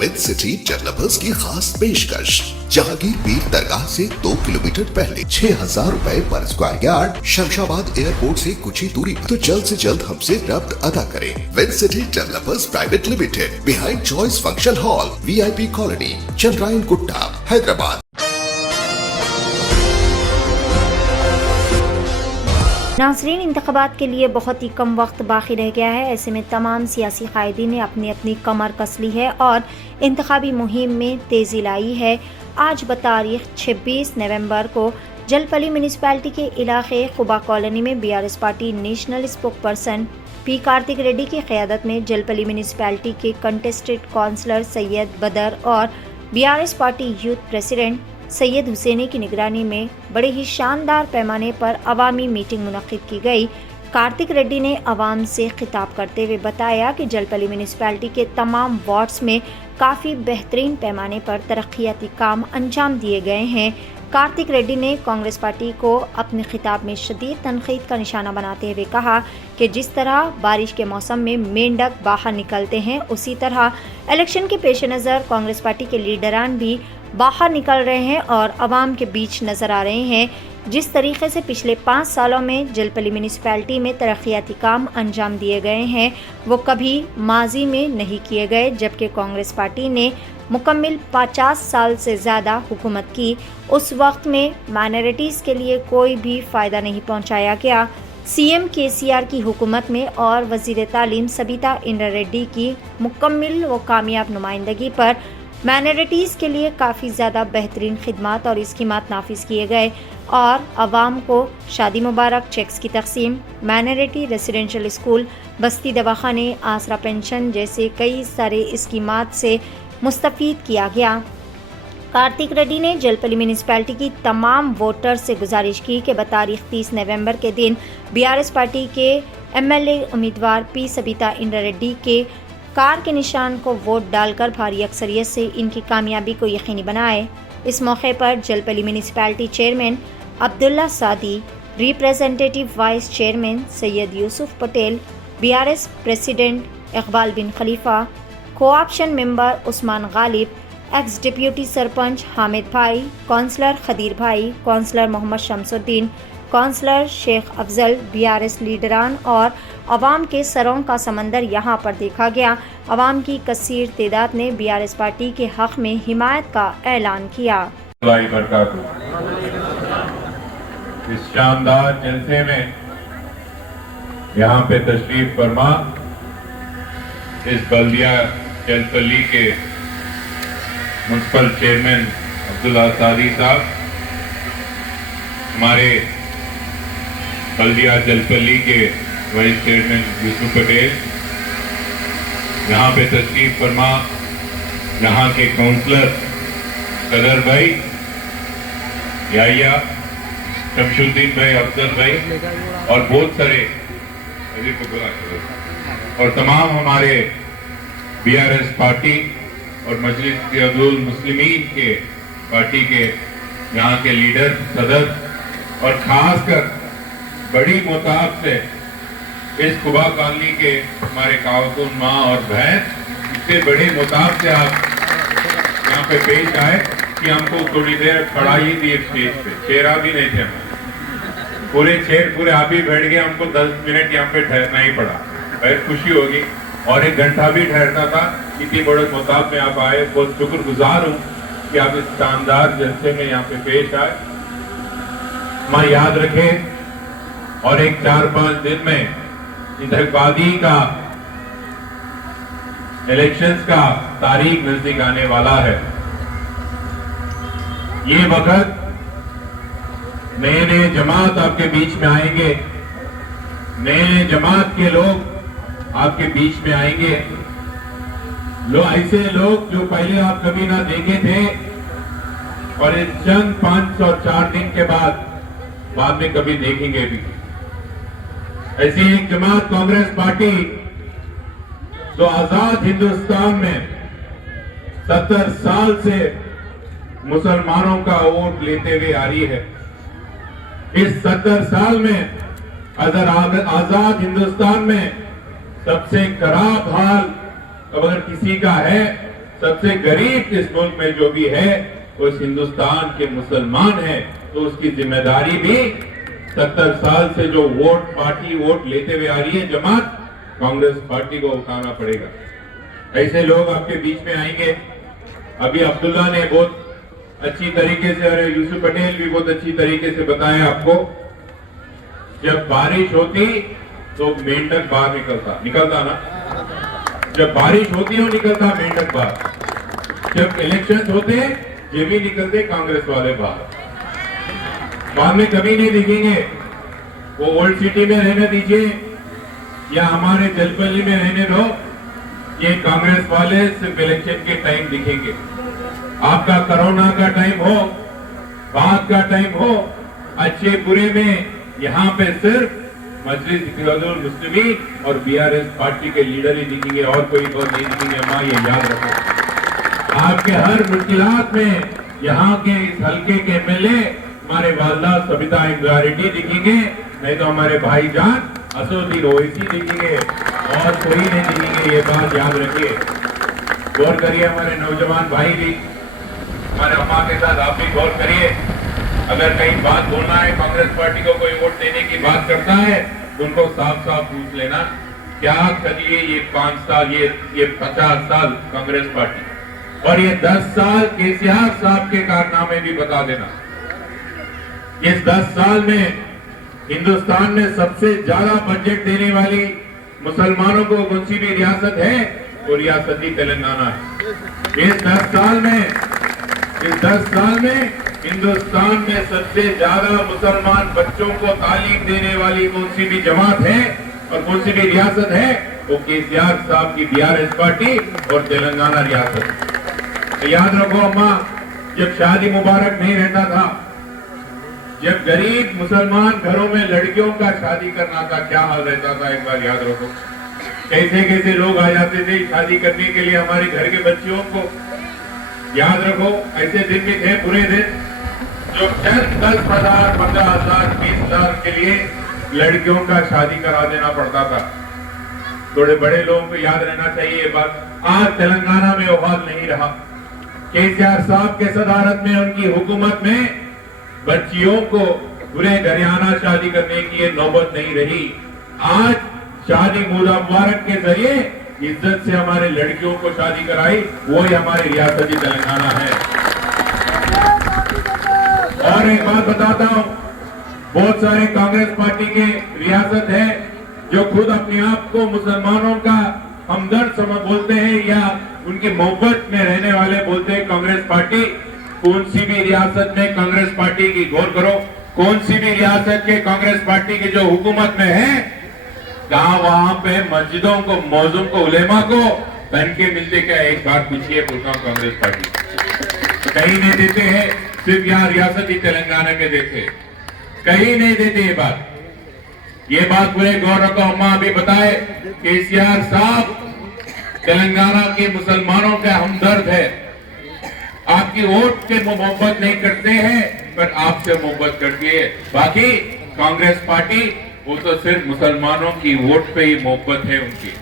With city developers की खास पेशकश। जहांगीर पीर दरगाह से 2 किलोमीटर पहले 6,000 रुपए पर स्क्वायर यार्ड, शमशाबाद एयरपोर्ट से कुछ ही दूरी पर। तो जल्द से जल्द हमसे रब्त अदा करें। With city developers private limited, behind choice function hall, VIP colony, Chandrayangutta, Hyderabad. नाज़रीन, इंतखाबात के लिए बहुत ही कम वक्त बाकी रह गया है। ऐसे में तमाम सियासी कायदीन ने अपनी अपनी कमर कस ली है और इंतखाबी मुहिम में तेज़ी लाई है। आज बतारीख 26 नवंबर को जलपली म्यूनिसिपैलिटी के इलाके खुबा कॉलोनी में BRS party national spoke person P Karthik Reddy की क़यादत में जलपली म्यूनिसिपैलिटी के कंटेस्टेड काउंसलर सैयद बदर और BRS party youth president Syed Hussaini की निगरानी में बड़े ही शानदार पैमाने पर अवामी मीटिंग मुनक्किद की गई। कार्तिक रेड्डी ने अवाम से खिताब करते हुए बताया कि जलपली म्यूनिसिपैलिटी के तमाम वार्ड्स में काफ़ी बेहतरीन पैमाने पर तरक्याती काम अंजाम दिए गए हैं। कार्तिक रेड्डी ने कांग्रेस पार्टी को अपने खिताब में शदीद तनकीद का निशाना बनाते हुए कहा कि जिस तरह बारिश के मौसम में मेंढक बाहर निकलते हैं, उसी तरह इलेक्शन के पेश नज़र कांग्रेस पार्टी के लीडरान भी बाहर निकल रहे हैं और अवाम के बीच नज़र आ रहे हैं। जिस तरीके से पिछले 5 सालों में जलपली म्यूनिसिपैलिटी में तरक्याती काम अंजाम दिए गए हैं, वो कभी माजी में नहीं किए गए। जबकि कांग्रेस पार्टी ने मुकम्मल 50 साल से ज़्यादा हुकूमत की, उस वक्त में माइनॉरिटीज़ के लिए कोई भी फ़ायदा नहीं पहुँचाया गया। CM KCR की हुकूमत में और वज़ीर तालीम सबीता इंद्रा रेड्डी की मुकम्मल व कामयाब नुमाइंदगी पर माइनॉरिटीज़ के लिए काफ़ी ज़्यादा बेहतरीन खिदमात और स्कीमात नाफिज किए गए और आवाम को शादी मुबारक, चेक्स की तकसीम, माइनॉरिटी रेसिडेंशियल स्कूल, बस्ती दवाखाने, आसरा पेंशन जैसे कई सारे स्कीमात से मुस्तफ़ीद किया गया। कार्तिक रेड्डी ने जलपली म्यूनिसिपैलिटी की तमाम वोटर से गुजारिश की कि बतारीख 30 नवंबर के दिन BRS पार्टी के MLA उम्मीदवार P सबीता इंद्रा रेड्डी के कार के निशान को वोट डालकर भारी अक्सरियत से इनकी कामयाबी को यकीनी बनाए। इस मौके पर जलपली municipality chairman Abdullah Sadi, representative vice chairman Syed Yusuf Patel, BRS president Iqbal Bin Khalifa, cooption member Usman Ghalib, ex deputy sarpanch Hamid Bhai, councillor Khadeer Bhai, councillor Mohammed Shamsuddin, councillor Sheikh Afzal, BRS लीडरान और अवाम के सरों का समंदर यहाँ पर देखा गया। अवाम की कसीर तादाद ने BRS पार्टी के हक़ में हिमायत का ऐलान किया। इस शानदार जलसे में यहाँ पे तशरीफ फरमा इस बल्दिया जलपली के म्युनिसिपल चेयरमैन अब्दुल्ला सादी साहब, हमारे बल्दिया जलपली के वाइस चेयरमैन यूसुफ पटेल, यहाँ पे तशरीफ फरमा यहाँ के काउंसलर सदर भाई, याया, शमशुद्दीन भाई, अफजल भाई और बहुत सारे और तमाम हमारे BRS पार्टी और मजलिस इत्तेहादुल मुस्लिमीन के पार्टी के यहाँ के लीडर, सदर और खासकर बड़ी मोताब से इस खुबा कॉलोनी के हमारे खातून माँ और बहन, इतने बड़े मोताब से आप यहाँ पे पेश आए कि हमको थोड़ी देर खड़ा ही दिए स्टेज पे, चेहरा भी नहीं थे, पूरे चेयर पूरे आप ही बैठ गए, हमको 10 मिनट यहाँ पे ठहरना ही पड़ा। बहुत खुशी होगी और 1 घंटा भी ठहरना था। इतनी बड़े मुताब में आप आए, बहुत शुक्रगुजार हूँ कि आप इस शानदार जलसे में यहाँ पे पेश आए। माँ याद रखें और एक 4-5 दिन में इंतखाबाती का इलेक्शंस का तारीख नजदीक आने वाला है। ये वक्त नए नए जमात आपके बीच में आएंगे, नए नए जमात के लोग आपके बीच में आएंगे, ऐसे लोग जो पहले आप कभी ना देखे थे और इस चंद 5 और 4 दिन के बाद में कभी देखेंगे भी। ऐसी एक जमात कांग्रेस पार्टी जो आजाद हिंदुस्तान में 70 साल से मुसलमानों का वोट लेते हुए आ रही है। इस 70 साल में अगर आजाद हिंदुस्तान में सबसे खराब हाल अगर किसी का है, सबसे गरीब इस मुल्क में जो भी है वो इस हिंदुस्तान के मुसलमान हैं, तो उसकी जिम्मेदारी भी 70 साल से जो पार्टी वोट लेते हुए आ रही है जमात, कांग्रेस पार्टी को उठाना पड़ेगा। ऐसे लोग आपके बीच में आएंगे। अभी अब्दुल्ला ने बहुत अच्छी तरीके से और यूसुफ पटेल भी बहुत अच्छी तरीके से बताया आपको, जब बारिश होती तो मेंढक बाहर निकलता ना, जब बारिश होती है निकलता मेंढक बाहर, जब इलेक्शन होते ये भी निकलते कांग्रेस वाले बाहर, बाद में कभी नहीं दिखेंगे। वो ओल्ड सिटी में रहने दीजिए या हमारे जलपल्ली में रहने दो, ये कांग्रेस वाले सिर्फ इलेक्शन के टाइम दिखेंगे। आपका कोरोना का टाइम हो, बात का टाइम हो, अच्छे बुरे में यहाँ पे सिर्फ मजलिस इत्तेहादुल मुस्लिमीन और बीआरएस पार्टी के लीडर ही दिखेंगे और कोई और नहीं दिखेंगे। अम्मा ये याद रखो, आपके हर मुश्किलात में यहाँ के इस हल्के के एमएलए हमारे वालदा सबिता इंद्रारेड्डी दिखेंगे, नहीं तो हमारे भाईजान असदुद्दीन ओवैसी दिखेंगे और कोई नहीं दिखेंगे। ये बात याद रखिए, गौर करिए। हमारे नौजवान भाई भी, हमारे अम्मा के साथ आप भी गौर करिए। अगर कहीं बात बोलना है, कांग्रेस पार्टी को कोई वोट देने की बात करता है तो उनको साफ साफ पूछ लेना, क्या करिए ये 5 साल, ये 50 साल कांग्रेस पार्टी और ये 10 साल केसीआर साहब के कारनामे भी बता देना। इस 10 साल में हिंदुस्तान में सबसे ज्यादा बजट देने वाली मुसलमानों को कौन सी भी रियासत है, वो रियासत ही तेलंगाना है। इस 10 साल में हिंदुस्तान में सबसे ज्यादा मुसलमान बच्चों को तालीम देने वाली कौन सी भी जमात है और कौन सी भी रियासत है, वो केसीआर साहब की बीआरएस पार्टी और तेलंगाना रियासत। तो याद रखो अम्मा, जब शादी मुबारक नहीं रहता था, जब गरीब मुसलमान घरों में लड़कियों का शादी करना था, क्या हाल रहता था, एक बार याद रखो। कैसे कैसे लोग आ जाते थे शादी करने के लिए हमारे घर के बच्चियों को। याद रखो, ऐसे दिन भी थे, बुरे दिन, जो 10,000, 15,000, 20,000 के लिए लड़कियों का शादी करा देना पड़ता था। थोड़े बड़े लोगों को याद रहना चाहिए ये बात। आज तेलंगाना में वो हाल नहीं रहा। केसीआर साहब के सदारत में, उनकी हुकूमत में बच्चियों को बुरे घराना शादी करने की ये नौबत नहीं रही। आज शादी मुबारक के जरिए इज्जत से हमारे लड़कियों को शादी कराई, वो ही हमारी रियासत तेलंगाना है। और एक बात बताता हूं, बहुत सारे कांग्रेस पार्टी के रियासत है जो खुद अपने आप को मुसलमानों का हमदर्द बोलते हैं या उनकी मोहब्बत में रहने वाले बोलते हैं कांग्रेस पार्टी। कौन सी भी रियासत में कांग्रेस पार्टी की, गौर करो, कौन सी भी रियासत के कांग्रेस पार्टी की जो हुकूमत में है, कहा वहां पे मस्जिदों को, मौजूम को, उलेमा को पहन के मिलते क्या? एक बार पूछिए, बोलता हूं कांग्रेस पार्टी कहीं नहीं देते हैं, सिर्फ यहाँ रियासती तेलंगाना में देते, कहीं नहीं देते। ये बात पूरे गौर रखो। अम्मा अभी बताए, केसीआर साहब तेलंगाना के मुसलमानों का हमदर्द है। आपकी वोट से मोहब्बत नहीं करते हैं, पर आपसे मोहब्बत करती है। बाकी कांग्रेस पार्टी, वो तो सिर्फ मुसलमानों की वोट पे ही मोहब्बत है उनकी।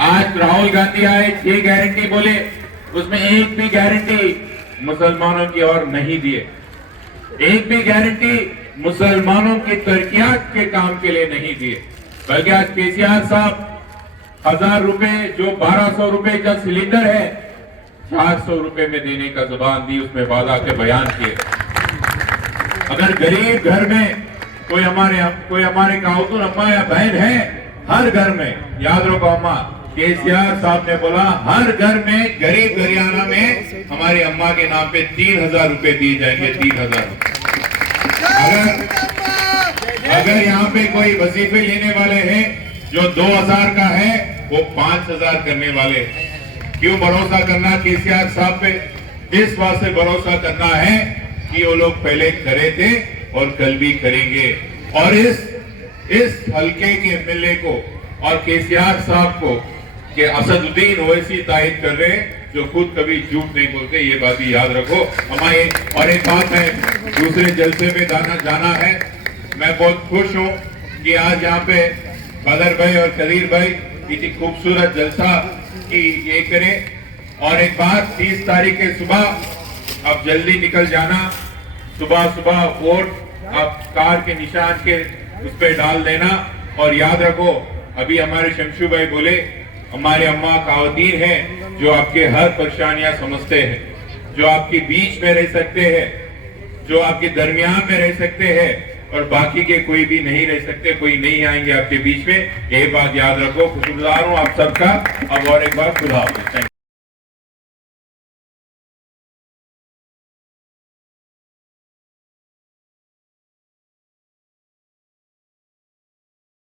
आज राहुल गांधी आए, 6 गारंटी बोले, उसमें एक भी गारंटी मुसलमानों की और नहीं दिए, एक भी गारंटी मुसलमानों की तरक्कियात के काम के लिए नहीं दिए। बल्कि आज केसीआर साहब 1000 रुपए, जो 1200 रुपए का सिलेंडर है, 400 रुपए में देने का जुबान दी, उसमें वादा के बयान किए। अगर गरीब घर में कोई हमारे खातून अम्मा या बहन है, हर घर में, याद रखो अम्मा, केसीआर साहब ने बोला हर घर में, गरीब घराना में हमारी अम्मा के नाम पे 3000 रुपए दिए जाएंगे। 3000। अगर यहाँ पे कोई वजीफे लेने वाले हैं जो 2000 का है, वो 5000 करने वाले। क्यों भरोसा करना केसीआर साहब पे? इस बात से भरोसा करना है कि वो लोग पहले करे थे और कल भी करेंगे। और इस हल्के के एमएलए को और केसीआर साहब को कि असदुद्दीन ओवैसी तायद कर रहे हैं, जो खुद कभी झूठ नहीं बोलते, ये बात भी याद रखो। हमारे और एक बात है, दूसरे जलसे में जाना है। मैं बहुत खुश हूँ कि आज यहाँ पे बदर भाई और कदीर भाई इतनी खूबसूरत जलसा की ये करें। और एक बार 30 तारीख के सुबह आप जल्दी निकल जाना, सुबह सुबह वोट आप कार के निशान के उस पे डाल देना। और याद रखो, अभी हमारे शमशू भाई बोले, हमारे अम्मा खावतीन हैं जो आपके हर परेशानियां समझते हैं, जो आपके बीच में रह सकते हैं, जो आपके दरमियान में रह सकते हैं, और बाकी के कोई भी नहीं रह सकते, कोई नहीं आएंगे आपके बीच में। ये बात याद रखो। खुशगुजार हूं आप सबका। अब और एक बार खुदा हाफिज़।